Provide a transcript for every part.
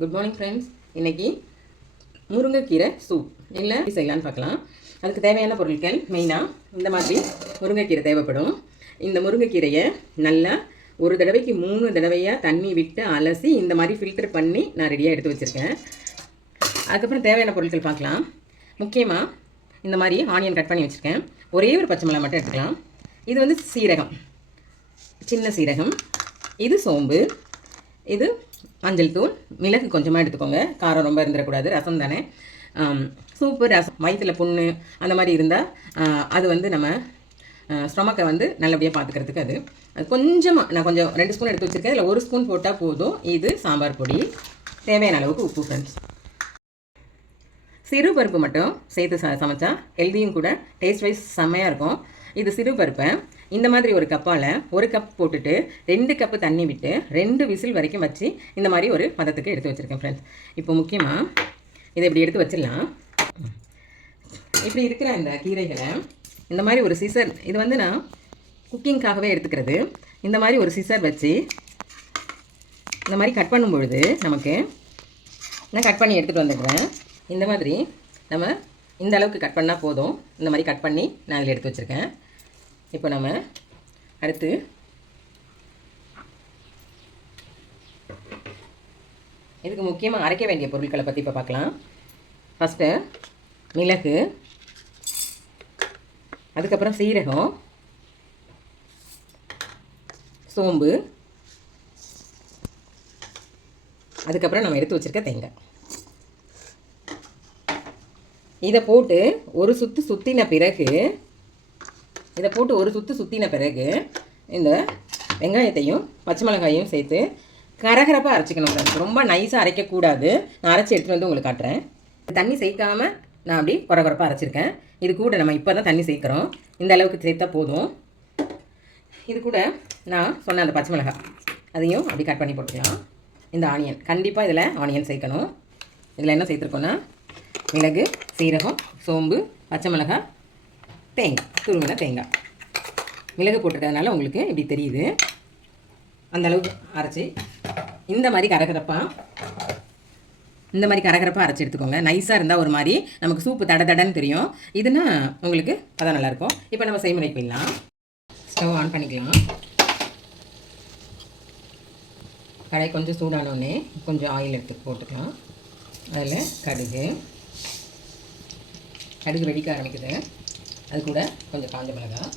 Good morning friends. இன்றைக்கி முருங்கைக்கீரை soup இல்லை செய்யலான்னு பார்க்கலாம். அதுக்கு தேவையான பொருட்கள் மெயினாக இந்த மாதிரி முருங்கைக்கீரை தேவைப்படும். இந்த முருங்கைக்கீரையை நல்லா ஒரு தடவைக்கு 3 தடவையாக தண்ணி விட்டு அலசி இந்த மாதிரி ஃபில்டர் பண்ணி நான் ரெடியாக எடுத்து வச்சுருக்கேன். அதுக்கப்புறம் தேவையான பொருட்கள் பார்க்கலாம். முக்கியமாக இந்த மாதிரி ஆனியன் கட் பண்ணி வச்சுருக்கேன். ஒரே ஒரு பச்சை மிளகாய் மட்டும் எடுத்துக்கலாம். இது வந்து சீரகம், சின்ன சீரகம். இது சோம்பு, இது மஞ்சள் தூள், மிளகு கொஞ்சமாக எடுத்துக்கோங்க. காரம் ரொம்ப இருந்துடக்கூடாது, ரசம் தானே. சூப்பு, ரசம், வயிற்றில் புண்ணு அந்த மாதிரி இருந்தால் அது வந்து நம்ம ஸ்டொமக்கை வந்து நல்லபடியாக பார்த்துக்கிறதுக்கு அது கொஞ்சமாக நான் கொஞ்சம் 2 ஸ்பூன் எடுத்து வச்சுருக்கேன். இதில் 1 ஸ்பூன் போட்டால் போதும். இது சாம்பார் பொடி, தேவையான அளவுக்கு உப்பு. ஃப்ரெண்ட்ஸ், சிறு பருப்பு மட்டும் சேர்த்து சமைச்சா ஹெல்தியும் கூட, டேஸ்ட் வைஸ் செம்மையாக இருக்கும். இது சிறு பருப்பை இந்த மாதிரி ஒரு கப்பால் 1 கப் போட்டுட்டு 2 கப்பு தண்ணி விட்டு 2 விசில் வரைக்கும் வச்சு இந்த மாதிரி ஒரு பதத்துக்கு எடுத்து வச்சுருக்கேன். ஃப்ரெண்ட்ஸ், இப்போ முக்கியமாக இதை இப்படி எடுத்து வச்சிடலாம். இப்படி இருக்கிற இந்த கீரைகளை இந்த மாதிரி ஒரு சிசர், இது வந்து நான் குக்கிங்காகவே எடுத்துக்கிறது. இந்த மாதிரி ஒரு சிசர் வச்சு இந்த மாதிரி கட் பண்ணும் பொழுது நமக்கு நான் கட் பண்ணி எடுத்துகிட்டு வந்துடுவேன். இந்த மாதிரி நம்ம இந்த அளவுக்கு கட் பண்ணால் போதும். இந்த மாதிரி கட் பண்ணி நான் அதில் எடுத்து வச்சுருக்கேன். இப்போ நம்ம அடுத்து இதுக்கு முக்கியமாக அரைக்க வேண்டிய பொருட்களை பற்றி இப்போ பார்க்கலாம். ஃபஸ்ட்டு மிளகு, அதுக்கப்புறம் சீரகம், சோம்பு, அதுக்கப்புறம் நம்ம எடுத்து வச்சுருக்க தேங்காய். இதை போட்டு ஒரு சுற்று சுற்றின பிறகு இந்த வெங்காயத்தையும் பச்சை மிளகாயும் சேர்த்து கரகரப்பாக அரைச்சிக்கணும். ரொம்ப நைஸாக அரைக்கக்கூடாது. நான் அரைச்சி எடுத்துகிட்டு வந்து உங்களுக்கு காட்டுறேன். தண்ணி சேர்க்காமல் நான் அப்படி குறகுறப்பாக அரைச்சிருக்கேன். இது கூட நம்ம இப்போ தான் தண்ணி சேர்க்குறோம். இந்த அளவுக்கு சேர்த்தா போதும். இது கூட நான் சொன்ன அந்த பச்சை மிளகாய் அதையும் அப்படி கட் பண்ணி போட்டுக்கலாம். இந்த ஆனியன், கண்டிப்பாக இதில் ஆனியன் சேர்க்கணும். இதில் என்ன சேர்த்துருக்கோன்னா மிளகு, சீரகம், சோம்பு, பச்சை மிளகாய், தேங்காய், துருவின தேங்காய். மிளகு போட்டுட்டதுனால உங்களுக்கு இப்படி தெரியுது. அந்த அளவுக்கு அரைச்சி இந்த மாதிரி கரகரப்பாக அரைச்சி எடுத்துக்கோங்க. நைஸாக இருந்தால் ஒரு மாதிரி நமக்கு சூப்பு தடன்னு தெரியும். இதுனா உங்களுக்கு அதான் நல்லாயிருக்கும். இப்போ நம்ம செய்முறை போயிடலாம். ஸ்டவ் ஆன் பண்ணிக்கலாம். கடாய் கொஞ்சம் சூடானோடனே கொஞ்சம் ஆயில் எடுத்து போட்டுக்கலாம். அதில் கடுகு வெடிக்க ஆரம்பிக்குது. அது கூட கொஞ்சம் காஞ்ச மிளகாய்,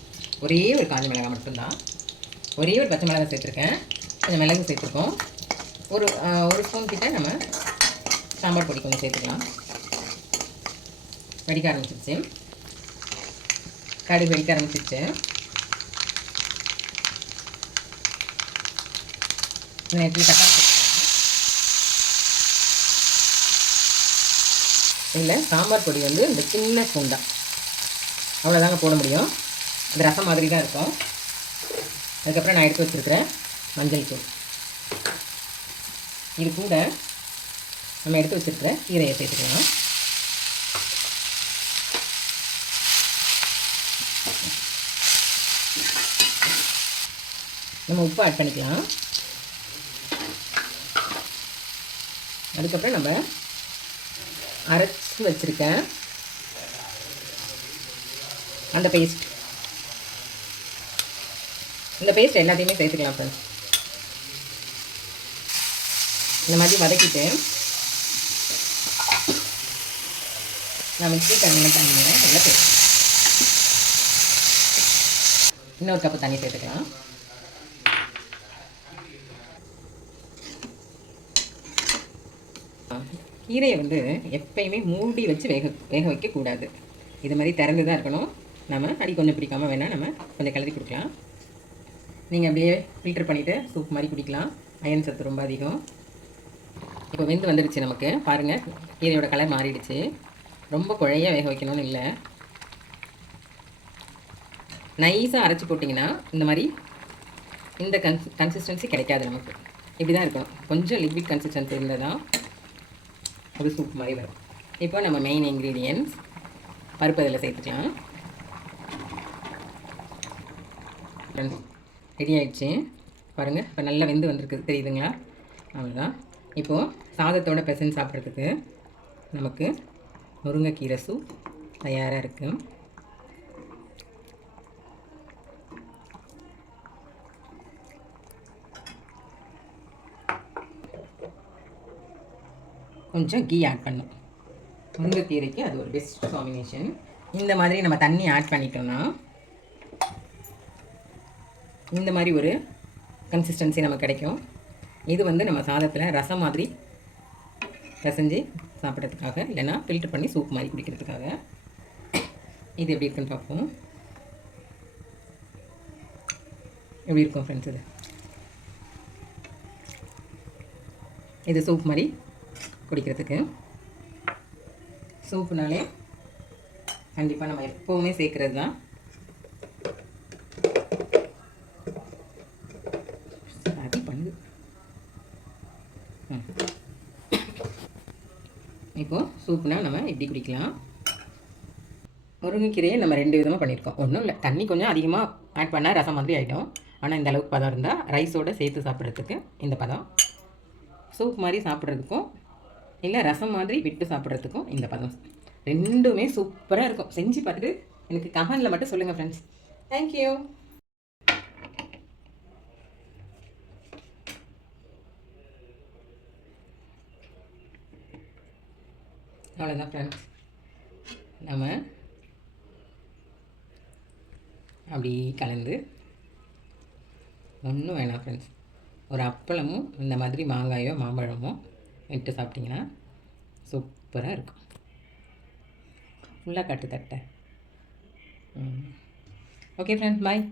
ஒரே ஒரு காஞ்ச மிளகாய் மட்டும்தான். ஒரே ஒரு பச்சை மிளகாய் சேர்த்துருக்கேன். கொஞ்சம் மிளகு சேர்த்துருக்கோம். ஒரு ஸ்பூன் கிட்ட நம்ம சாம்பார் பொடி கொஞ்சம் சேர்த்துக்கலாம். வெடிக்க ஆரம்பிச்சிருச்சு. கடுகு வெடிக்க ஆரம்பிச்சிருச்சு. நேரத்தில் தக்காளி இதில் சாம்பார் பொடி வந்து இந்த சின்ன ஸ்பூன் தான், அவ்வளோதாங்க போட முடியும். அது ரசம் மாதிரி தான் இருக்கும். அதுக்கப்புறம் நான் எடுத்து வச்சுருக்கிறேன் மஞ்சள் தூள். இது கூட நம்ம எடுத்து வச்சுருக்கிற கீரையை சேர்த்துக்கலாம். நம்ம உப்பு ஆட் பண்ணிக்கலாம். அதுக்கப்புறம் நம்ம அரைச்சி வச்சுருக்கேன் அந்த பேஸ்ட், இந்த பேஸ்ட் எல்லாத்தையுமே சேர்த்துக்கலாம். ஃப்ரெண்ட்ஸ், இந்த மாதிரி வதக்கிட்டு நான் மிக்ஸி தண்ணியில் நல்லா சேர்த்து இன்னொரு கப்பு தண்ணி சேர்த்துக்கலாம். கீரையை வந்து எப்பயுமே மூடி வச்சு வேக வைக்கக்கூடாது. இது மாதிரி திறந்து தான் இருக்கணும். நம்ம அடி கொஞ்சம் பிடிக்காமல் வேணால் நம்ம கொஞ்சம் கிளறி கொடுக்கலாம். நீங்கள் அப்படியே ஃபில்டர் பண்ணிவிட்டு சூப் மாதிரி குடிக்கலாம். அயன் சத்து ரொம்ப அதிகம். இப்போ வெந்து வந்துடுச்சு. நமக்கு பாருங்கள், கீரையோட கலர் மாறிடுச்சு. ரொம்ப குழைய வேக வைக்கணும்னு இல்லை. நைஸாக அரைச்சி போட்டிங்கன்னா இந்த மாதிரி இந்த கன்சிஸ்டன்சி கிடைக்காது நமக்கு. இப்படி தான் இருக்கணும். கொஞ்சம் லிக்விட் கன்சிஸ்டன்சி இருந்தால் தான் அது சூப் மாதிரி வரும். இப்போ நம்ம மெயின் இன்க்ரீடியன்ட்ஸ் பருப்பு அதில் சேர்த்துக்கலாம். ரெடி ஆகிடுச்சு பாருங்கள். இப்போ நல்லா வெந்து வந்திருக்கு, தெரியுதுங்களா? அவ்வளோதான். இப்போது சாதத்தோட பிசைஞ்சு சாப்பிட்றதுக்கு நமக்கு முருங்கைக்கீரை சூப் தயாராக இருக்குது. கொஞ்சம் கீ ஆட் பண்ணும். முருங்கைக்கீரைக்கு அது ஒரு பெஸ்ட் காம்பினேஷன். இந்த மாதிரி நம்ம தண்ணி ஆட் பண்ணிட்டோம்னா இந்த மாதிரி ஒரு கன்சிஸ்டன்சி நமக்கு கிடைக்கும். இது வந்து நம்ம சாதத்தில் ரசம் மாதிரி பிசைஞ்சு சாப்பிட்றதுக்காக, இல்லைன்னா ஃபில்டர் பண்ணி சூப் மாதிரி குடிக்கிறதுக்காக. இது எப்படி இருக்குன்னு பார்ப்போம். எப்படி இருக்கும் ஃப்ரெண்ட்ஸ்? இது சூப் மாதிரி குடிக்கிறதுக்கு. சூப்புனாலே கண்டிப்பாக நம்ம எப்போவுமே சேர்க்குறது தான். அது பண்ணுது. இப்போது சூப்புனா நம்ம எப்படி குடிக்கலாம். முருங்கைக்கீரையை நம்ம 2 விதமாக பண்ணியிருக்கோம். ஒன்றும் இல்லை, தண்ணி கொஞ்சம் அதிகமாக ஆட் பண்ணால் ரசம் மாதிரி ஆகிடும். ஆனால் இந்த அளவுக்கு பதம் இருந்தால் ரைஸோடு சேர்த்து சாப்பிட்றதுக்கு இந்த பதம், சூப் மாதிரி சாப்பிட்றதுக்கும் இல்லை ரசம் மாதிரி விட்டு சாப்பிட்றதுக்கும் இந்த பதம், ரெண்டுமே சூப்பராக இருக்கும். செஞ்சு பார்த்துட்டு எனக்கு கமெண்டில் மட்டும் சொல்லுங்கள் ஃப்ரெண்ட்ஸ். தேங்க்யூ. அவ்வளோதான் ஃப்ரெண்ட்ஸ். நம்ம அப்படி கலந்து ஒன்றும் வேணாம் ஃப்ரெண்ட்ஸ், ஒரு அப்பளமும் இந்த மாதிரி மாங்காயோ மாம்பழமோ விட்டு சாப்பிட்டிங்கன்னா சூப்பராக இருக்கும். ஃபுல்லாக கட்டு தட்டை. ஓகே ஃப்ரெண்ட்ஸ், பாய்.